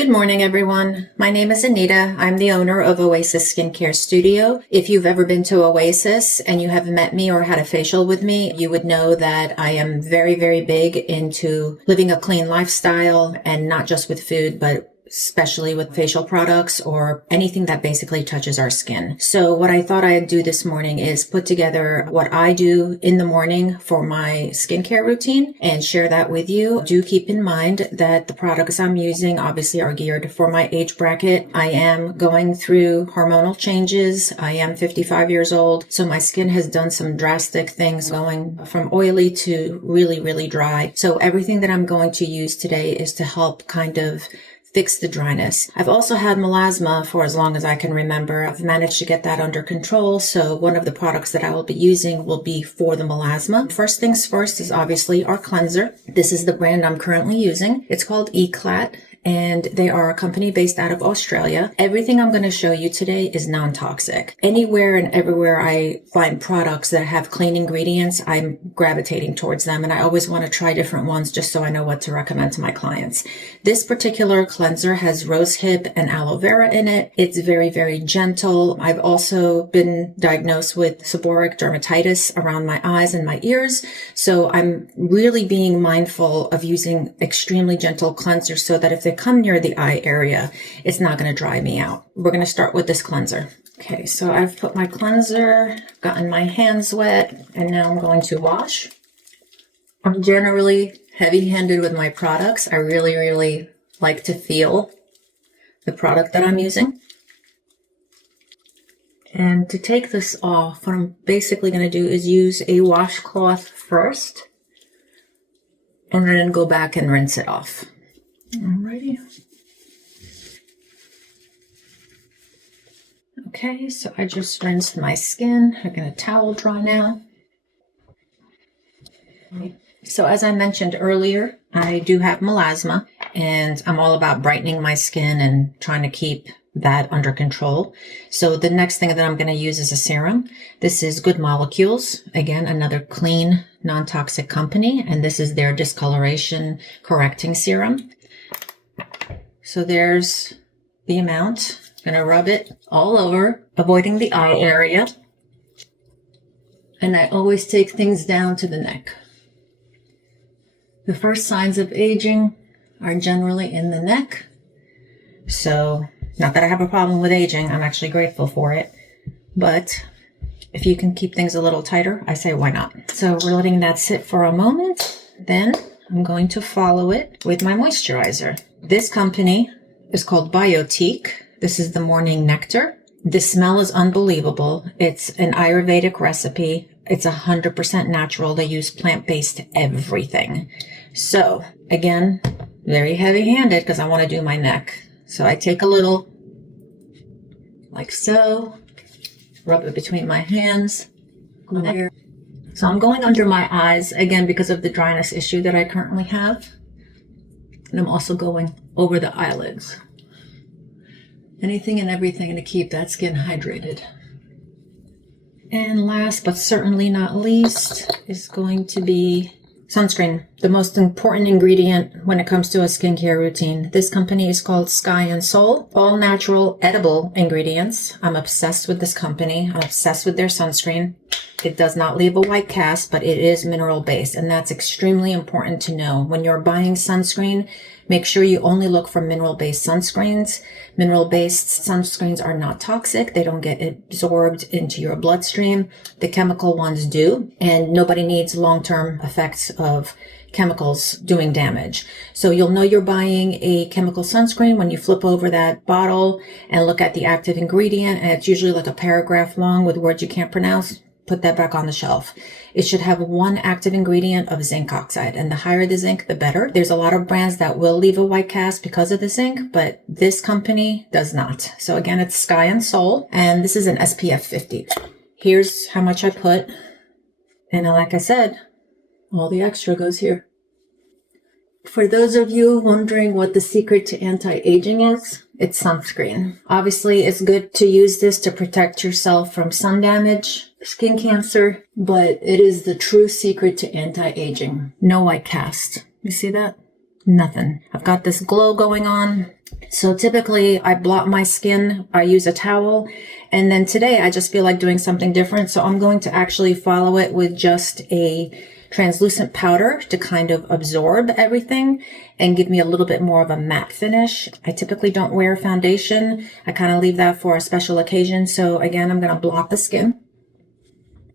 Good morning, everyone. My name is Anita. I'm the owner of Oasis Skincare Studio. If you've ever been to Oasis and you have met me or had a facial with me, you would know that I am very, very big into living a clean lifestyle, and not just with food, but especially with facial products or anything that basically touches our skin. So what I thought I'd do this morning is put together what I do in the morning for my skincare routine and share that with you. Do keep in mind that the products I'm using obviously are geared for my age bracket. I am going through hormonal changes. I am 55 years old, so my skin has done some drastic things, going from oily to really, really dry. So everything that I'm going to use today is to help kind of fix the dryness. I've also had melasma for as long as I can remember. I've managed to get that under control. So one of the products that I will be using will be for the melasma. First things first is obviously our cleanser. This is the brand I'm currently using. It's called Eclat, and they are a company based out of Australia. Everything I'm going to show you today is non-toxic. Anywhere and everywhere I find products that have clean ingredients, I'm gravitating towards them, and I always want to try different ones just so I know what to recommend to my clients. This particular cleanser has rosehip and aloe vera in it. It's very, very gentle. I've also been diagnosed with seborrheic dermatitis around my eyes and my ears, so I'm really being mindful of using extremely gentle cleansers so that if they come near the eye area, it's not going to dry me out. We're going to start with this cleanser. Okay, so I've put my cleanser, gotten my hands wet, and now I'm going to wash. I'm generally heavy-handed with my products. I really, really like to feel the product that I'm using. And to take this off, what I'm basically going to do is use a washcloth first, and then go back and rinse it off. Alrighty. Okay, so I just rinsed my skin. I'm going to towel dry now. So as I mentioned earlier, I do have melasma, and I'm all about brightening my skin and trying to keep that under control. So the next thing that I'm going to use is a serum. This is Good Molecules. Again, another clean, non-toxic company, and this is their discoloration correcting serum. So there's the amount. I'm going to rub it all over, avoiding the eye area. And I always take things down to the neck. The first signs of aging are generally in the neck. So, not that I have a problem with aging, I'm actually grateful for it. But if you can keep things a little tighter, I say why not? So we're letting that sit for a moment. Then I'm going to follow it with my moisturizer. This company is called Biotique. This is the Morning Nectar. The smell is unbelievable. It's an Ayurvedic recipe. It's 100% natural. They use plant-based everything. So again, very heavy-handed because I want to do my neck. So I take a little, like so, rub it between my hands. So I'm going under my eyes, again, because of the dryness issue that I currently have. And I'm also going over the eyelids. Anything and everything to keep that skin hydrated. And last but certainly not least is going to be sunscreen, the most important ingredient when it comes to a skincare routine. This company is called Sky and Soul. All natural, edible ingredients. I'm obsessed with this company. I'm obsessed with their sunscreen. It does not leave a white cast, but it is mineral based, and that's extremely important to know. When you're buying sunscreen, make sure you only look for mineral-based sunscreens. Mineral-based sunscreens are not toxic. They don't get absorbed into your bloodstream. The chemical ones do, and nobody needs long-term effects of chemicals doing damage. So you'll know you're buying a chemical sunscreen when you flip over that bottle and look at the active ingredient, and it's usually like a paragraph long with words you can't pronounce. Put that back on the shelf. It should have one active ingredient of zinc oxide, and the higher the zinc, the better. There's a lot of brands that will leave a white cast because of the zinc, but this company does not. So again, it's Sky and Soul, and this is an SPF 50. Here's how much I put, and like I said, all the extra goes here. For those of you wondering what the secret to anti-aging is, it's sunscreen. Obviously, it's good to use this to protect yourself from sun damage, skin cancer, but it is the true secret to anti-aging. No white cast. You see that? Nothing. I've got this glow going on. So typically I blot my skin, I use a towel, and then today I just feel like doing something different. So I'm going to actually follow it with just a translucent powder to kind of absorb everything and give me a little bit more of a matte finish. I typically don't wear foundation. I kind of leave that for a special occasion. So again, I'm going to blot the skin.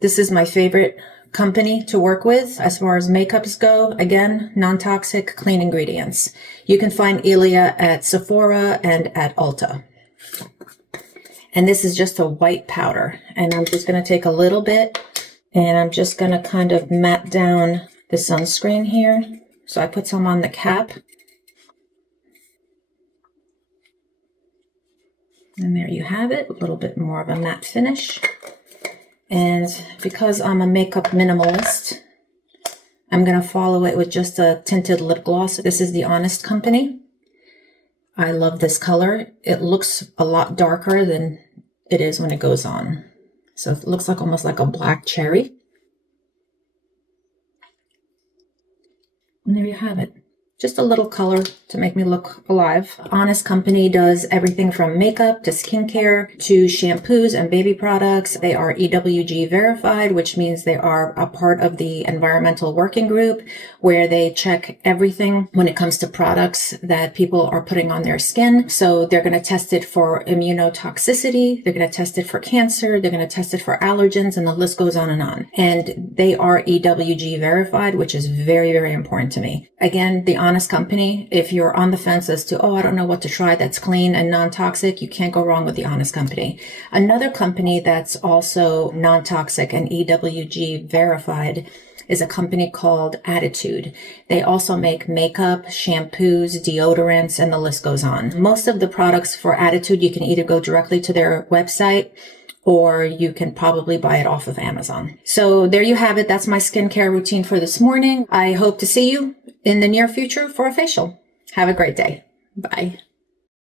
This is my favorite company to work with as far as makeups go. Again, non-toxic, clean ingredients. You can find Ilia at Sephora and at Ulta. And this is just a white powder. And I'm just going to take a little bit and I'm just going to kind of matte down the sunscreen here. So I put some on the cap. And there you have it, a little bit more of a matte finish. And because I'm a makeup minimalist, I'm going to follow it with just a tinted lip gloss. This is the Honest Company. I love this color. It looks a lot darker than it is when it goes on. So it looks like almost like a black cherry. And there you have it. Just a little color to make me look alive. Honest Company does everything from makeup to skincare to shampoos and baby products. They are EWG verified, which means they are a part of the environmental working group where they check everything when it comes to products that people are putting on their skin. So they're going to test it for immunotoxicity. They're going to test it for cancer. They're going to test it for allergens, and the list goes on and on. And they are EWG verified, which is very, very important to me. Again, the Honest Company, if you're on the fence as to, oh, I don't know what to try that's clean and non-toxic, you can't go wrong with the Honest Company. Another company that's also non-toxic and EWG verified is a company called Attitude. They also make makeup, shampoos, deodorants, and the list goes on. Most of the products for Attitude, you can either go directly to their website or you can probably buy it off of Amazon. So there you have it. That's my skincare routine for this morning. I hope to see you in the near future for a facial. Have a great day. Bye.